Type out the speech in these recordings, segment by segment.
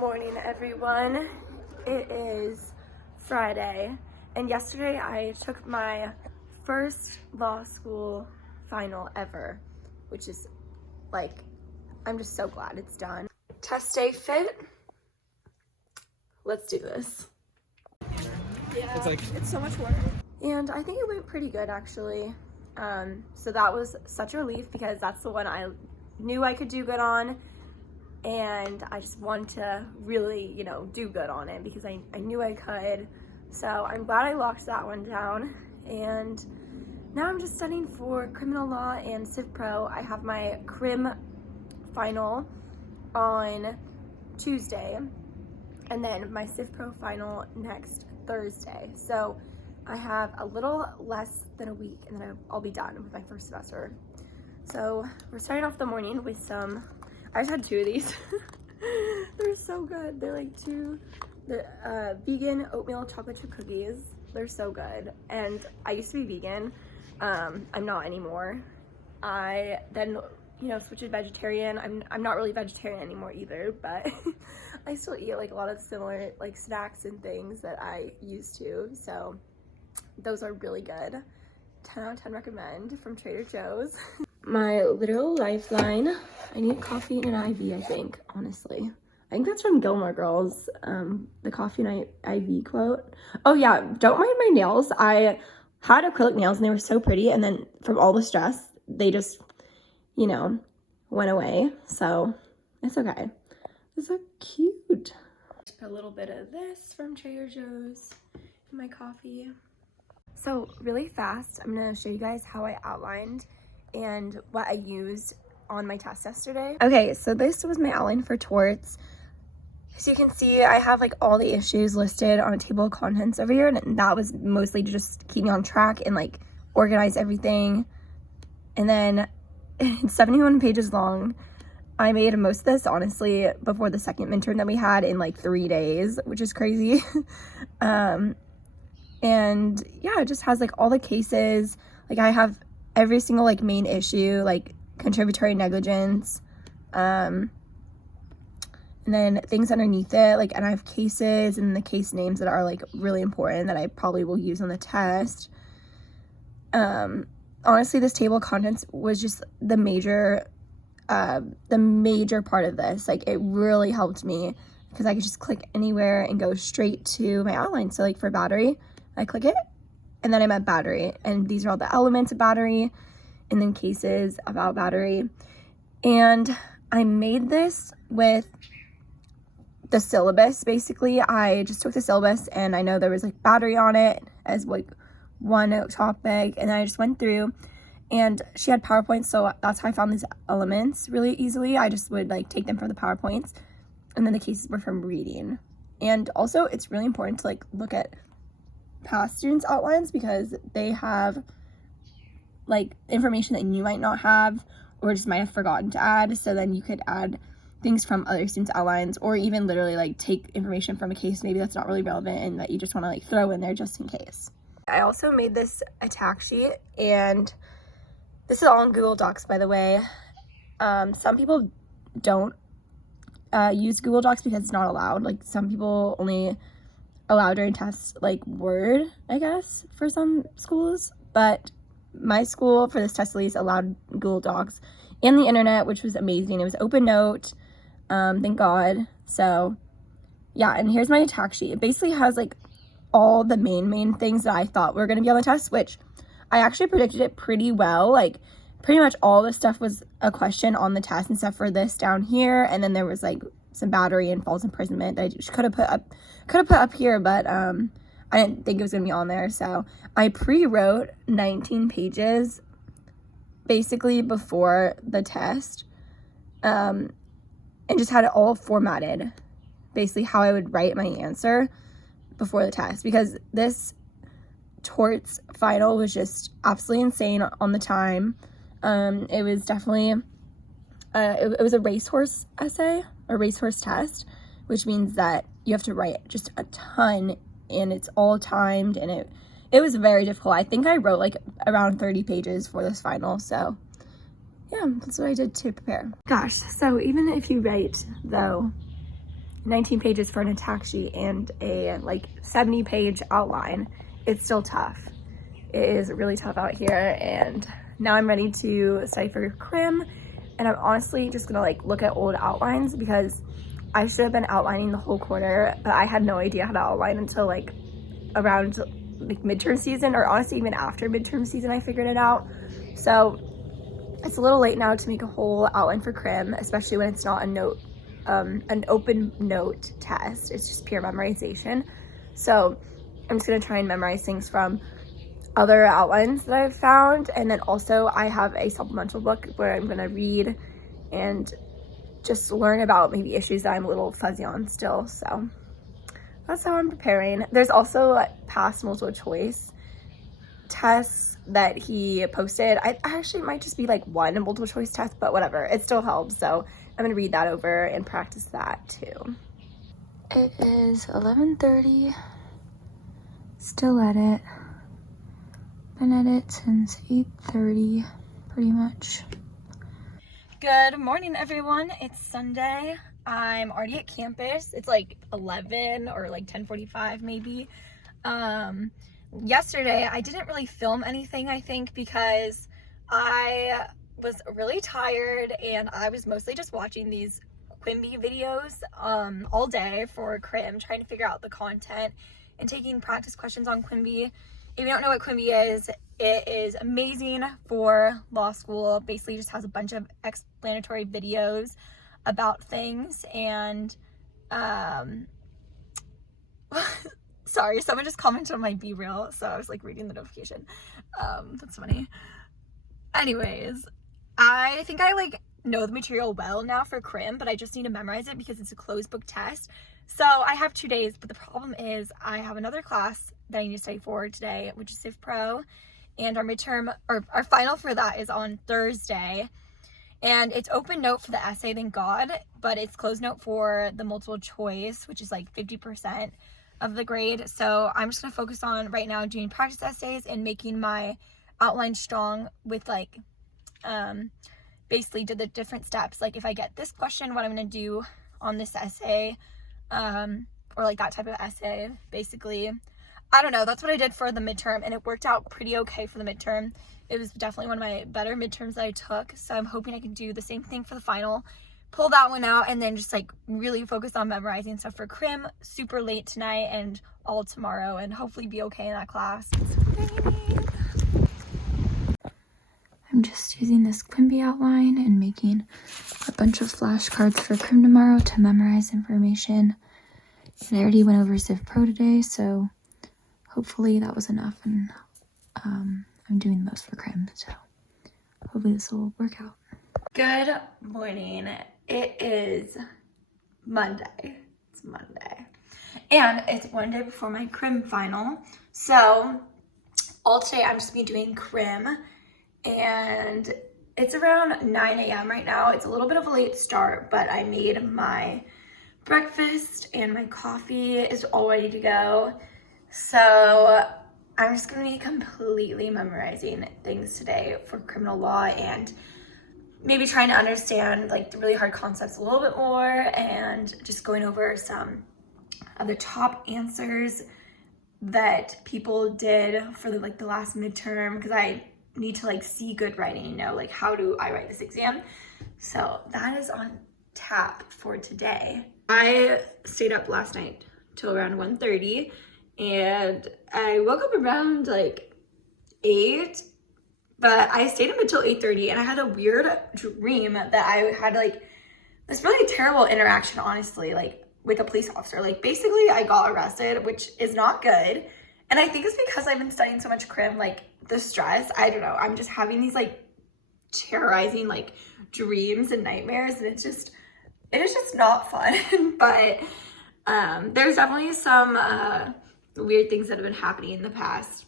morning, everyone. It is Friday, and yesterday I took my first law school final ever, which is like, I'm just so glad it's done. Test day fit. Let's do this. Yeah, it's so much work. And I think it went pretty good, actually. So that was such a relief because that's the one I knew I could do good on. And I just wanted to really, do good on it because I knew I could. So I'm glad I locked that one down. And now I'm just studying for criminal law and Civ Pro. I have my crim final on Tuesday, and then my Civ Pro final next Thursday. So I have a little less than a week, and then I'll be done with my first semester. So we're starting off the morning with some, I just had two of these. They're so good. They're like the vegan oatmeal chocolate chip cookies. They're so good. And I used to be vegan. I'm not anymore. I then, switched to vegetarian. I'm not really vegetarian anymore either, but I still eat like a lot of similar like snacks and things that I used to. So those are really good. 10 out of 10 recommend from Trader Joe's. My literal lifeline. I need coffee and an IV, I think, honestly. I think that's from Gilmore Girls, the coffee and IV quote. Oh yeah, don't mind my nails. I had acrylic nails and they were so pretty, and then from all the stress, they just, went away. So it's okay. These are cute. Just put a little bit of this from Trader Joe's in my coffee. So really fast, I'm gonna show you guys how I outlined and what I used on my test yesterday. Okay, so this was my outline for torts. As you can see, I have like all the issues listed on a table of contents over here, and that was mostly to just keep me on track and like organize everything. And then it's 71 pages long. I made most of this honestly before the second midterm that we had in like 3 days, which is crazy. And yeah, it just has like all the cases. Like I have every single like main issue, like contributory negligence, and then things underneath it, like, and I have cases and the case names that are like really important that I probably will use on the test. Honestly, this table of contents was just the major part of this. Like it really helped me because I could just click anywhere and go straight to my outline. So like for battery, I click it and then I'm at battery, and these are all the elements of battery and then cases about battery. And I made this with the syllabus. Basically, I just took the syllabus and I know there was like battery on it as like one topic, and then I just went through, and she had PowerPoints, so that's how I found these elements really easily. I just would like take them from the PowerPoints, and then the cases were from reading. And also it's really important to like look at past students' outlines because they have like information that you might not have or just might have forgotten to add. So then you could add things from other students' outlines, or even literally like take information from a case maybe that's not really relevant and that you just want to like throw in there just in case. I also made this attack sheet, and this is all in Google Docs, by the way. Some people don't use Google Docs because it's not allowed. Like some people only allow during tests like Word, I guess, for some schools, but my school for this test at least allowed Google Docs and the internet, which was amazing. It was open note, thank God. So yeah, and here's my attack sheet. It basically has like all the main things that I thought were going to be on the test, which I actually predicted it pretty well. Like pretty much all this stuff was a question on the test except for this down here, and then there was like some battery and false imprisonment that I just could have put up here, but I didn't think it was gonna be on there. So I pre-wrote 19 pages basically before the test, and just had it all formatted, basically how I would write my answer before the test, because this torts final was just absolutely insane on the time. It was definitely it was a racehorse essay, a racehorse test, which means that you have to write just a ton, and it's all timed, and it was very difficult. I think I wrote like around 30 pages for this final, so yeah, that's what I did to prepare. Gosh, so even if you write though 19 pages for an attack sheet and a like 70-page outline, it's still tough. It is really tough out here, and now I'm ready to study for crim, and I'm honestly just gonna like look at old outlines because I should have been outlining the whole quarter, but I had no idea how to outline until like around like midterm season, or honestly even after midterm season I figured it out. So it's a little late now to make a whole outline for crim, especially when it's not an open note test. It's just pure memorization. So I'm just gonna try and memorize things from other outlines that I've found, and then also I have a supplemental book where I'm gonna read and just learn about maybe issues that I'm a little fuzzy on still. So that's how I'm preparing. There's also past multiple choice tests that he posted. I actually might just be like one multiple choice test, but whatever, it still helps. So I'm gonna read that over and practice that too. It is 11:30, still at it. Been at it since 8:30, pretty much. Good morning, everyone. It's Sunday. I'm already at campus. It's like 11 or like 10:45 maybe. Yesterday I didn't really film anything, I think, because I was really tired and I was mostly just watching these Quimby videos all day for crim, trying to figure out the content and taking practice questions on Quimby. If you don't know what Quimby is, it is amazing for law school. Basically just has a bunch of explanatory videos about things, and sorry, someone just commented on my Be Real, so I was like reading the notification. That's funny. Anyways, I think I like know the material well now for crim, but I just need to memorize it because it's a closed book test. So I have 2 days, but the problem is I have another class that I need to study for today, which is Civ Pro, and our midterm, or our final for that, is on Thursday. And it's open note for the essay, thank God, but it's closed note for the multiple choice, which is like 50% of the grade. So I'm just gonna focus on right now doing practice essays and making my outline strong with like basically the different steps. Like if I get this question, what I'm gonna do on this essay, or like that type of essay, basically. I don't know, that's what I did for the midterm, and it worked out pretty okay for the midterm. It was definitely one of my better midterms that I took, so I'm hoping I can do the same thing for the final, pull that one out, and then just like really focus on memorizing stuff for crim super late tonight and all tomorrow, and hopefully be okay in that class. I'm just using this Quimby outline and making a bunch of flashcards for crim tomorrow to memorize information. And I already went over Civ Pro today, so hopefully that was enough, and I'm doing the most for crim, so hopefully this will work out. Good morning. It is Monday. It's Monday. And it's one day before my crim final. So all today I'm just gonna be doing crim, and it's around 9 a.m. right now. It's a little bit of a late start, but I made my breakfast and my coffee is all ready to go. So I'm just gonna be completely memorizing things today for criminal law, and maybe trying to understand like the really hard concepts a little bit more, and just going over some of the top answers that people did for the last midterm, because I need to like see good writing, you know, like how do I write this exam. So that is on tap for today. I stayed up last night till around 1:30, and I woke up around like 8, but I stayed up until 8:30, and I had a weird dream that I had like this really terrible interaction, honestly, like with a police officer. Like basically I got arrested, which is not good. And I think it's because I've been studying so much crim, like the stress, I don't know, I'm just having these like terrorizing like dreams and nightmares, and it is just not fun. But there's definitely some weird things that have been happening in the past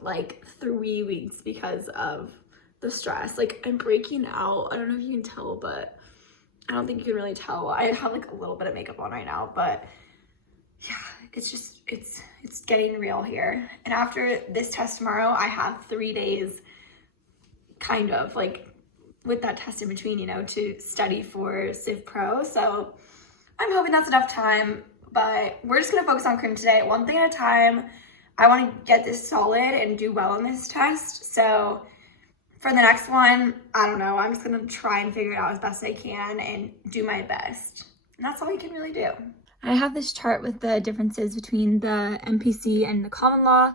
like 3 weeks because of the stress. Like I'm breaking out. I don't know if you can tell, but I don't think you can really tell. I have like a little bit of makeup on right now, but yeah, it's getting real here. And after this test tomorrow, I have 3 days kind of like with that test in between, you know, to study for Civ Pro. So I'm hoping that's enough time, but we're just gonna focus on crim today, one thing at a time. I want to get this solid and do well on this test. So for the next one, I don't know, I'm just gonna try and figure it out as best I can and do my best. And that's all you can really do. I have this chart with the differences between the MPC and the common law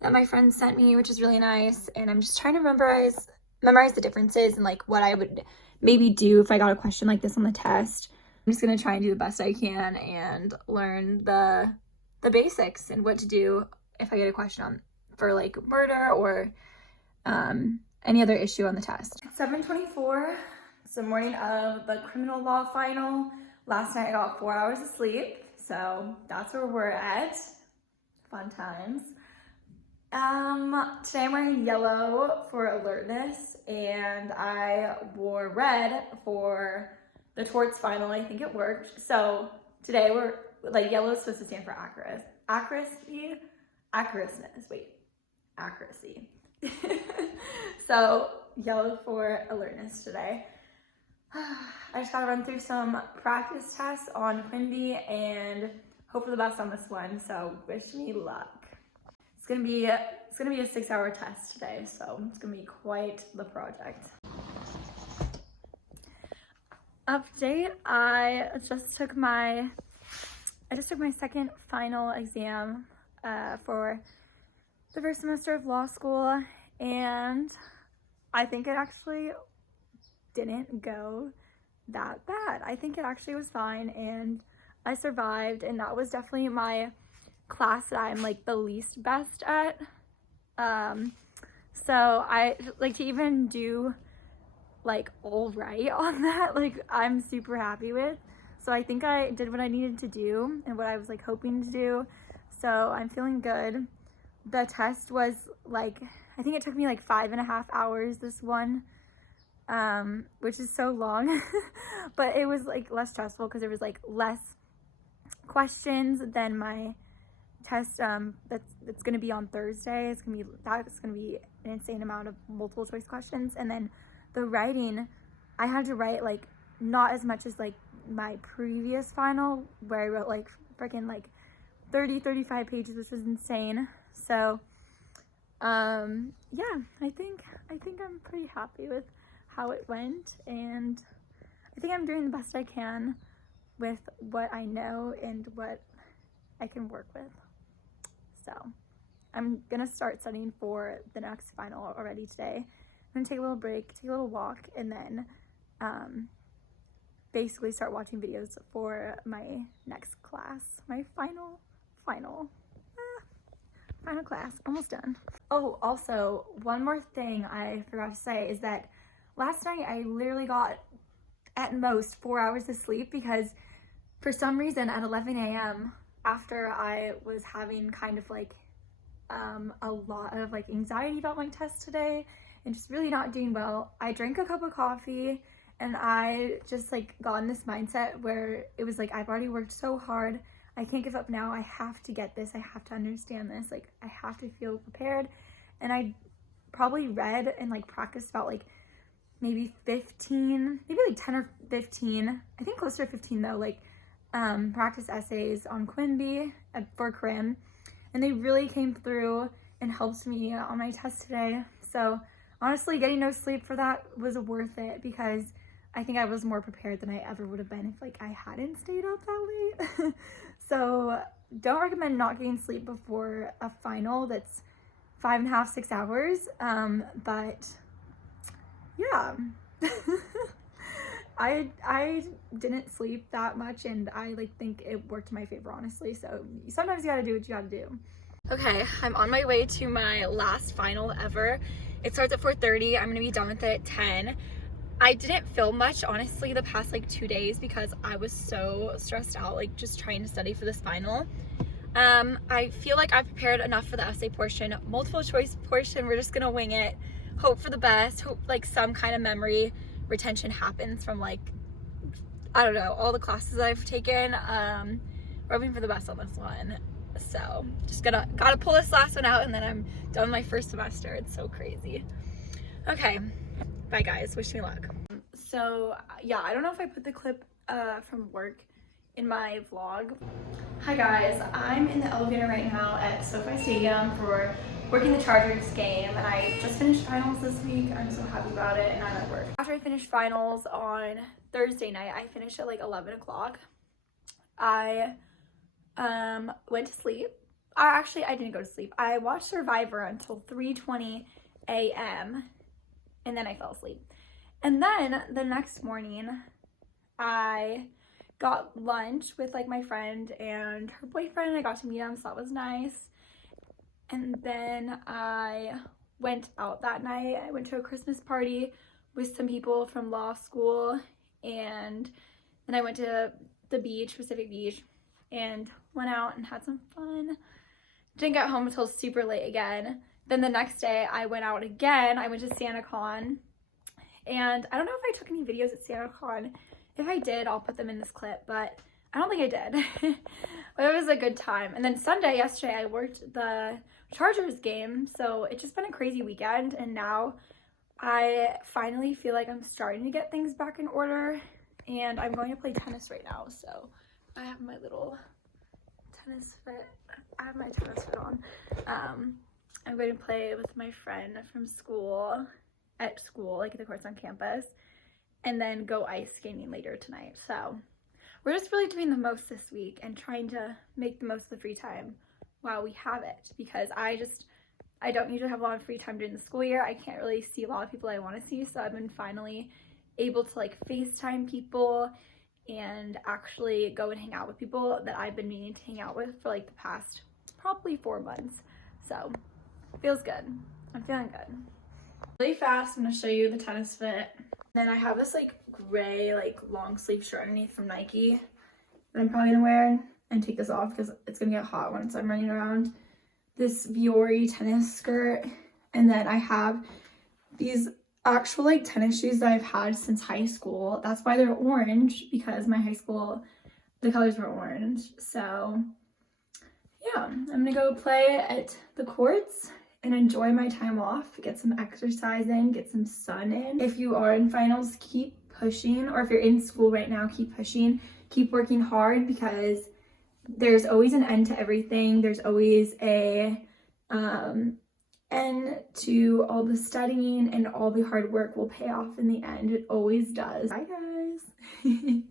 that my friend sent me, which is really nice. And I'm just trying to memorize the differences and like what I would maybe do if I got a question like this on the test. I'm just gonna try and do the best I can and learn the basics and what to do if I get a question on for like murder or any other issue on the test. It's 7:24. It's the morning of the criminal law final. Last night I got 4 hours of sleep, so that's where we're at. Fun times. Today I'm wearing yellow for alertness, and I wore red for the torts final. I think it worked. So today we're like, yellow is supposed to stand for accuracy. So yellow for alertness today. I just gotta run through some practice tests on Quimby and hope for the best on this one. So wish me luck. It's gonna be a 6-hour test today, so it's gonna be quite the project. Update, I just took my second final exam for the first semester of law school, and I think it actually didn't go that bad. I think it actually was fine, and I survived, and that was definitely my class that I'm like the least best at. So I like to even do like all right on that, like I'm super happy with. So I think I did what I needed to do and what I was like hoping to do. So I'm feeling good. The test was like, I think it took me like 5.5 hours, this one, which is so long, but it was like less stressful because there was like less questions than my test that's going to be on Thursday. That's going to be an insane amount of multiple choice questions. And then the writing, I had to write like not as much as like my previous final where I wrote like freaking like 35 pages, which was insane. So yeah, I think I'm pretty happy with how it went, and I think I'm doing the best I can with what I know and what I can work with. So I'm gonna start studying for the next final already today. I'm gonna take a little break, take a little walk, and then basically start watching videos for my next class, my final class, almost done. Oh, also, one more thing I forgot to say is that last night I literally got at most 4 hours of sleep because for some reason at 11 a.m. after I was having kind of like a lot of like anxiety about my test today and just really not doing well, I drank a cup of coffee and I just like got in this mindset where it was like, I've already worked so hard, I can't give up now, I have to get this, I have to understand this, like I have to feel prepared. And I probably read and like practiced about like maybe 15, maybe like 10 or 15, I think closer to 15 though, like practice essays on Quimby for crim, and they really came through and helped me on my test today. So honestly, getting no sleep for that was worth it because I think I was more prepared than I ever would have been if like I hadn't stayed up that late. So don't recommend not getting sleep before a final that's 5.5, 6 hours. But yeah. I didn't sleep that much, and I like think it worked in my favor, honestly. So sometimes you gotta do what you gotta do. Okay, I'm on my way to my last final ever. It starts at 4:30. I'm gonna be done with it at 10. I didn't film much, honestly, the past like 2 days because I was so stressed out, like just trying to study for this final. I feel like I've prepared enough for the essay portion. Multiple choice portion, we're just gonna wing it. Hope for the best. Hope like some kind of memory retention happens from like, I don't know, all the classes that I've taken. We're hoping for the best on this one. So just gotta pull this last one out, and then I'm done my first semester. It's so crazy. Okay, bye guys, wish me luck. So yeah, I don't know if I put the clip from work in my vlog. Hi guys, I'm in the elevator right now at SoFi Stadium for working the Chargers game, and I just finished finals this week. I'm so happy about it, and I'm at work. After I finished finals on Thursday night, I finished at like 11 o'clock. I went to sleep. Actually, I didn't go to sleep. I watched Survivor until 3:20 a.m. and then I fell asleep. And then the next morning, I got lunch with like my friend and her boyfriend. I got to meet him, so that was nice. And then I went out that night. I went to a Christmas party with some people from law school, and then I went to the beach, Pacific Beach, and went out and had some fun. Didn't get home until super late again. Then the next day I went out again. I went to SantaCon, and I don't know if I took any videos at SantaCon. If I did, I'll put them in this clip, but I don't think I did. But it was a good time. And then yesterday, I worked the Chargers game, so it's just been a crazy weekend, and now I finally feel like I'm starting to get things back in order, and I'm going to play tennis right now. So I have my little tennis fit. I have my tennis fit on. I'm going to play with my friend from school, at school, like at the courts on campus, and then go ice skating later tonight. So we're just really doing the most this week and trying to make the most of the free time while we have it, because I don't usually have a lot of free time during the school year. I can't really see a lot of people I want to see, so I've been finally able to like FaceTime people and actually go and hang out with people that I've been meaning to hang out with for like the past probably 4 months. So it feels good. I'm feeling good. Really fast, I'm gonna show you the tennis fit. Then I have this like gray like long sleeve shirt underneath from Nike that I'm probably gonna wear and take this off because it's gonna get hot once I'm running around. This Viore tennis skirt, and then I have these actual like tennis shoes that I've had since high school. That's why they're orange, because my high school, the colors were orange. So yeah, I'm gonna go play at the courts and enjoy my time off, get some exercise in, get some sun in. If you are in finals, keep pushing, or if you're in school right now, keep pushing, keep working hard, because there's always an end to everything. There's always a end to all the studying, and all the hard work will pay off in the end. It always does. Bye guys.